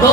2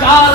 4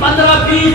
15-20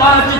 5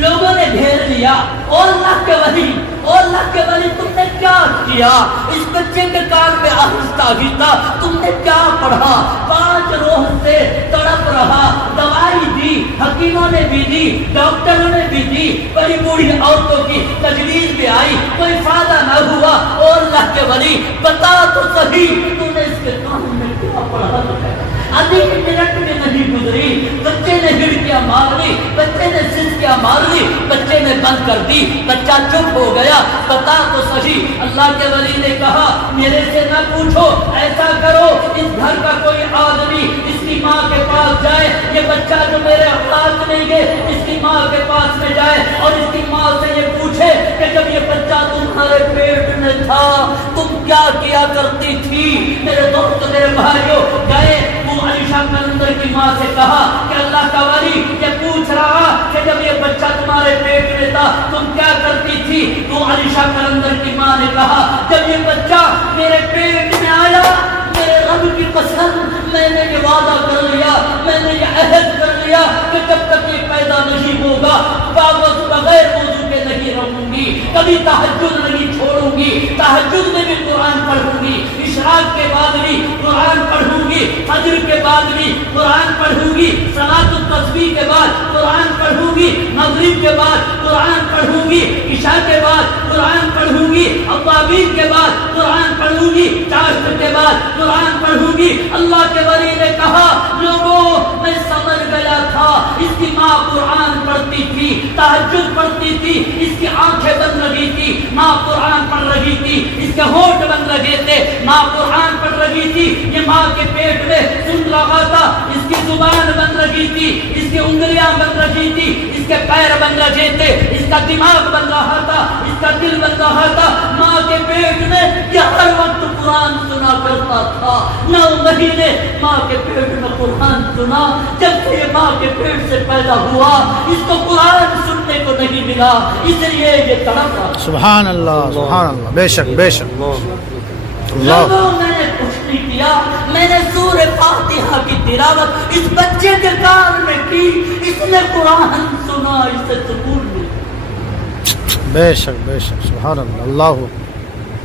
لوگوں نے گھیر لیا، اور اللہ کے ولی، اور اللہ کے ولی تم نے کیا کیا؟ اس بچے کے کان میں آہستہ آہستہ تم نے کیا پڑھا؟ 5 روز سے تڑپ رہا، دوائی دی، حکیموں نے بھی دی، ڈاکٹروں نے بھی دی، بڑی بوڑھی عورتوں کی تجویز بھی آئی، کوئی فائدہ نہ ہوا۔ اور اللہ کے ولی بتا تو صحیح تم نے اس کے کان میں کیا پڑھا ہے؟ آدھی منٹ میں نہیں گزری، بچے نے ہڑکیاں مار دی، بچے نے سسکیاں مار دی، بچے نے بند کر دی، بچہ چپ ہو گیا۔ بتا تو صحیح۔ اللہ کے ولی نے کہا میرے سے نہ پوچھو، ایسا کرو اس گھر کا کوئی آدمی اس کی ماں کے پاس جائے، یہ بچہ جو میرے پاس نہیں گئے اس کی ماں کے پاس میں جائے اور اس کی ماں سے یہ پوچھے کہ جب یہ بچہ تمہارے پیٹ میں تھا تم کیا کیا کرتی تھی؟ میرے دوست، میرے بھائیوں، گئے عائشہ قلندر کی ماں سے کہا کہ اللہ کا ولی یہ پوچھ رہا کہ جب یہ بچہ تمہارے پیٹ میں تھا تم کیا کرتی تھی؟ تو عائشہ قلندر کی ماں نے کہا جب یہ بچہ میرے پیٹ میں آیا میرے رب کی قسم میں نے یہ وعدہ کر لیا، میں نے یہ عہد کر لیا کہ جب تک یہ پیدا نہیں ہوگا بغیر وضو کے نہیں رہوں گی، کبھی تہجد نہیں چھوڑوں گی، تہجد میں بھی قرآن پڑھوں گی، اشراق کے بعد بھی قرآن پڑھوں گی، فجر کے بعد بھی قرآن پڑھوں گی، صلاۃ التسبیح کے بعد قرآن پڑھوں گی، مغرب کے بعد قرآن پڑھوں گی، عشاء کے بعد قرآن پڑھوں گی، اوابین کے بعد قرآن پڑھوں گی، چاشت کے بعد قرآن پڑھوں گی۔ اللہ کے ولی نے کہا لوگوں میں سمجھ گیا تھا اس کی ماں قرآن پڑھتی تھی، تہجد پڑھتی تھی، اس کی آنکھیں بند رہی تھی، ماں قرآن پڑھ رہی تھی، اس کے ہونٹ بند رہے تھے، ماں قرآن پڑھ رہی تھی، یہ ماں کے پیٹ میں سن رہا تھا، اس کی زبان بند رہی تھی، اس کی انگلیاں بند رہی تھی، اس کے پیر بند رہے تھے، اس کا دماغ بن رہا تھا، اس کا دل بن رہا تھا، ماں کے پیٹ میں یہ ہر وقت قرآن سنا کرتا تھا۔ 9 مہینے ماں کے پیٹ میں قرآن سنا، جب سے یہ ماں کے پیٹ سے پیدا ہوا اس کو قرآن سننے کو نہیں ملا، اس لیے یہ تڑپا۔ سبحان اللہ، سبحان اللہ، بے شک بے شک اللہ۔ لوگوں میں نے کچھ نہیں کیا، میں نے سورہ فاتحہ کی تلاوت اس بچے کے کان میں کی، اس نے قرآن سنا، اس سے سکون ملا۔ بے شک بے شک، سبحان اللہ اللہ۔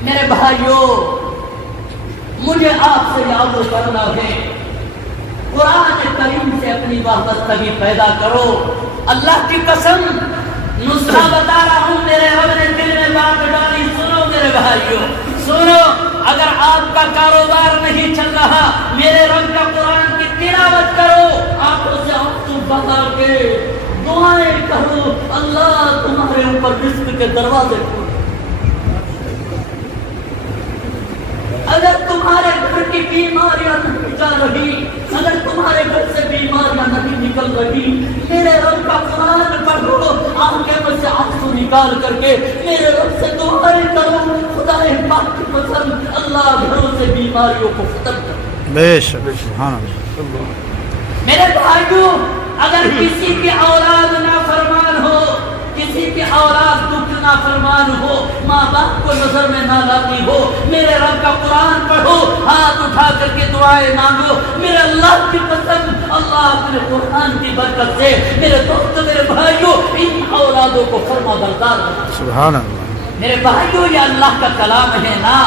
میرے بھائیوں، مجھے آپ سے یاد کرنا ہے قرآن کریم سے اپنی وابستگی پیدا کرو۔ اللہ کی قسم نسخہ بتا رہا ہوں، میرے رب نے دل میں بات ڈالی، سنو میرے بھائیوں سنو۔ اگر آپ کا کاروبار نہیں چل رہا میرے رب کا قرآن کی تلاوت کرو، آنکھوں سے آنسو بہا کے دعائیں کرو، اللہ تمہارے اوپر رزق کے دروازے کھولے۔ اگر تمہارے گھر کی بیماریاں نہیں جا رہی، اگر تمہارے گھر سے بیماریاں نہیں نکل رہی، میرے رب کا قرآن پڑھو، آنکھیں میں سے آنسو نکال کر کے میرے رب سے دعائیں کرو، خدا پاک کی قسم اللہ گھروں سے بیماریوں کو ختم کرے۔ بے شک سبحان اللہ۔ میرے بھائیوں، اگر کسی کی اولاد نافرمان ہو، کسی کی اولاد دکھ نافرمان ہو، ماں باپ کو نظر میں نہ لاتی ہو، میرے رب کا قرآن پڑھو، ہاتھ اٹھا کر کے دعائیں مانگو، میرے اللہ کی قسم اللہ اپنے قرآن کی برکت سے میرے دوست، میرے بھائیوں، ان اولادوں کو فرما بردار بنا۔ سبحان اللہ۔ میرے بھائیوں، یہ اللہ کا کلام ہے نا،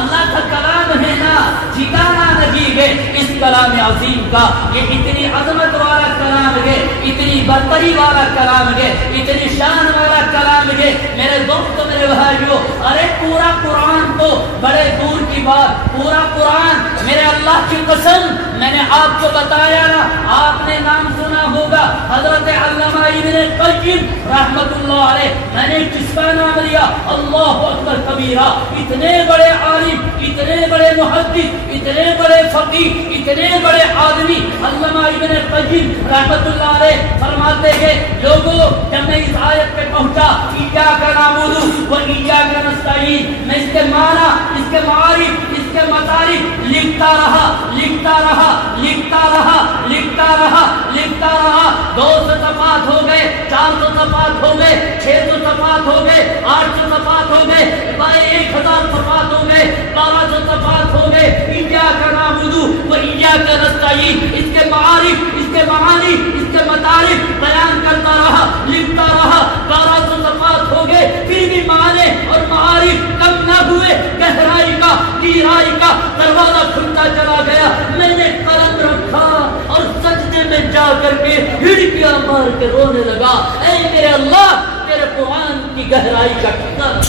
اللہ کا کلام ہے نا، ٹھکانا نہیں ہے اس کلام عظیم کا۔ یہ اتنی عظمت والا کلام ہے، اتنی برتری والا کلام ہے، اتنی شان والا کلام ہے۔ میرے دوست، میرے بھائیوں، ارے پورا قرآن تو بڑے دور کی بات، پورا قرآن میرے اللہ کی قسم میں نے آپ کو بتایا نا، آپ نے نام سنا ہوگا حضرت علامہ ابن القیم رحمت اللہ علیہ، میں نے کس کا نام لیا؟ اللہ اکبر کبیرہ۔ اتنے بڑے عالم، اتنے بڑے محدث، اتنے بڑے فقیہ، اتنے بڑے آدمی علامہ ابن القیم رحمت اللہ علیہ فرماتے ہیں لوگوں، جب میں اس آیت پہ پہنچا ایاک نعبد و ایاک نستعین، میں اس کے معنی، اس کے معارف، اس کے مطالب لکھتا رہا، لکھتا رہا، لکھتا رہا، لکھتا رہا، لکھتا رہا۔ 200 صفحات ہو گئے، 400 صفحات ہو گئے، 600 صفحات ہو گئے، 800 صفحات ہو گئے، 1000 صفحات ہو گئے، 1200 صفحات ہو گئے۔ ایاک نعبد و ایاک نستعین، اس کے معارف، اس کے معانی، اس کے مطالب بیان کرتا رہا، لکھتا رہا، 1200 صفحات ہو گئے، پھر بھی معنی اور معارف کم نہ ہوئے، گہرائی کا گہرائی کا دروازہ کھلتا چلا گیا۔ میں نے قلم رکھا اور سجدے میں جا کر کے ہڑکیاں مار کے رونے لگا، اے میرے اللہ تیرے قرآن کی گہرائی کا ٹھکانا۔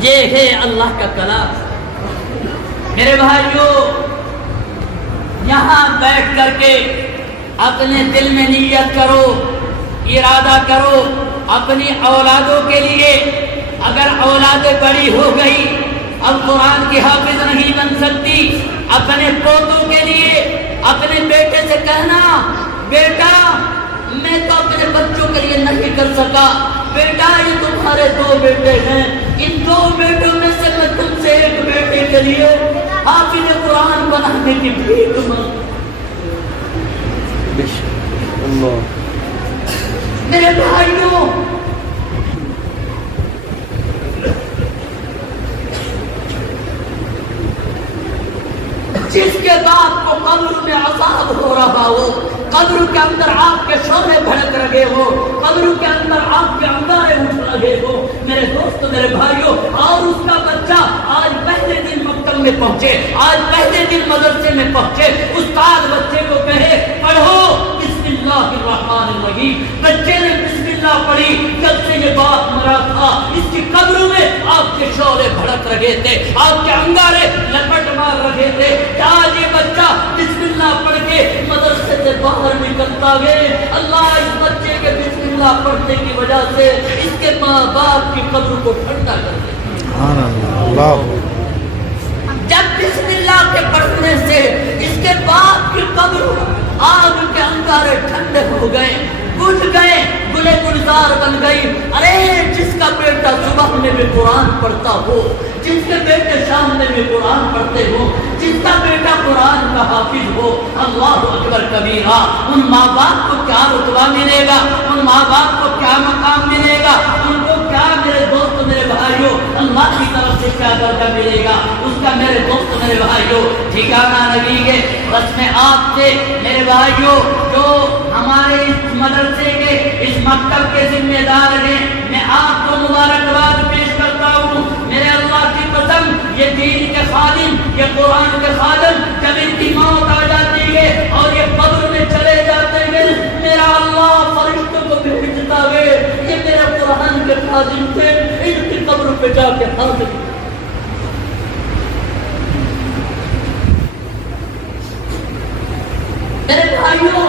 یہ ہے اللہ کا کلام۔ میرے بھائیوں، یہاں بیٹھ کر کے اپنے دل میں نیت کرو، ارادہ کرو اپنی اولادوں کے لیے۔ اگر اولادیں بڑی ہو گئی، اب قرآن کی حافظ نہیں بن سکتی، اپنے پوتوں کے لیے اپنے بیٹے سے کہنا، بیٹا میں تو اپنے بچوں کے لیے نہیں کر سکا، بیٹا یہ تمہارے 2 بیٹے ہیں، ان 2 بیٹوں میں سے میں تم سے ایک بیٹے کے لیے حافظ قرآن بنانے کی بھیک مانگتا ہوں۔ میرے بھائیوں، جس کے بعد کو قبر میں عذاب ہو رہا ہو، قبر کے اندر آگ کے شعلے بھڑک رہے ہو، قبر کے اندر آگ کے انگارے اٹھ رہے ہو، میرے دوست میرے بھائیوں، اور اس کا بچہ آج پہلے دن مکتب میں پہنچے، آج پہلے دن مدرسے میں پہنچے، استاد بچے کو کہے پڑھو بسم اللہ الرحمن الرحیم، بچے نے بسم اللہ پڑھی، جب سے یہ بات مرا تھا اس کی قبر میں آگ کے شعلے بھڑک رہے تھے، آگ کے انگارے لپٹ مار رہے تھے۔ آج یہ بچہ بسم اللہ پڑھ کے مدرسے سے باہر نکلتا ہے، اللہ اس بچے کے بسم اللہ پڑھنے کی وجہ سے اس کے ماں باپ کی قبر کو ٹھنڈا کر دے۔ جب بسم اللہ کے پڑھنے سے اس کے باپ کی قبر آگ کے انگارے ٹھنڈے ہو گئے، بجھ گئے، گلے گلزار بن گئی۔ ارے جس کا بیٹا صبح میں بھی قرآن پڑھتا ہو، جس کے بیٹے شام میں بھی قرآن پڑھتے ہو، جس کا بیٹا قرآن کا حافظ ہو، اللہ اکبر کبیرہ، ان ماں باپ کو کیا رتبہ ملے گا، ان ماں باپ کو کیا مقام ملے گا، ان کو کیا میرے دوست میرے بھائیوں اللہ کی طرف سے کیا درجہ ملے گا، اس کا میرے دوست میرے بھائیوں ٹھکانہ نہیں ہے۔ بس میں آپ سے میرے بھائیوں جو ہمارے اس مدرسے کے اس مکتب کے ذمہ دار ہیں، میں آپ کو مبارکباد پیش کرتا ہوں۔ میرے اللہ کی قسم، یہ دین کے خادم، یہ قرآن کے خادم جب ان کی موت آ جاتی ہے اور یہ قبر میں چلے جاتے ہیں، میرا اللہ فرشتوں کو بھیجتا ہے، یہ میرے قرآن کے خادم تھے، ان کی قبر پہ جا کے حاضر۔ میرے بھائیوں،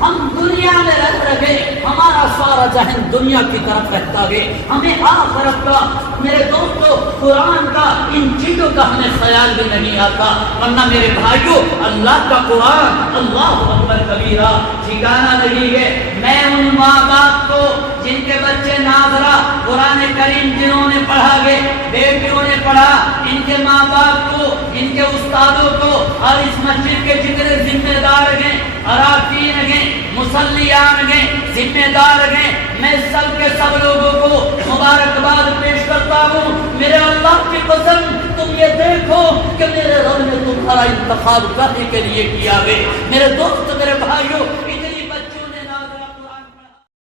ہم دنیا میں رہ رہے، ہمارا سارا ذہن دنیا کی طرف رہتا ہے، ہمیں آخرت کا میرے دوستو قرآن کا ان چیزوں کا ہمیں خیال بھی نہیں آتا۔ ورنہ میرے بھائیوں اللہ کا قرآن اللہ اکبر کبیرہ ٹھکانہ نہیں ہے۔ میں ان ماں باپ کو جن کے بچے ناظرہ قرآن کریم جنہوں نے پڑھا گے، بیٹیوں نے پڑھا، ان کے ماں باپ کو، ان کے استادوں کو اور اس مسجد کے جتنے ذمہ دار ہیں، اراکین ہیں، مصلیان ہیں، ذمہ دار ہیں، میں سب کے سب لوگوں کو مبارکباد پیش کرتا ہوں۔ میرے اللہ کی قسم تم یہ دیکھو کہ میرے رب نے تمہارا انتخاب کرنے کے لیے کیا ہے۔ میرے دوست میرے بھائیوں،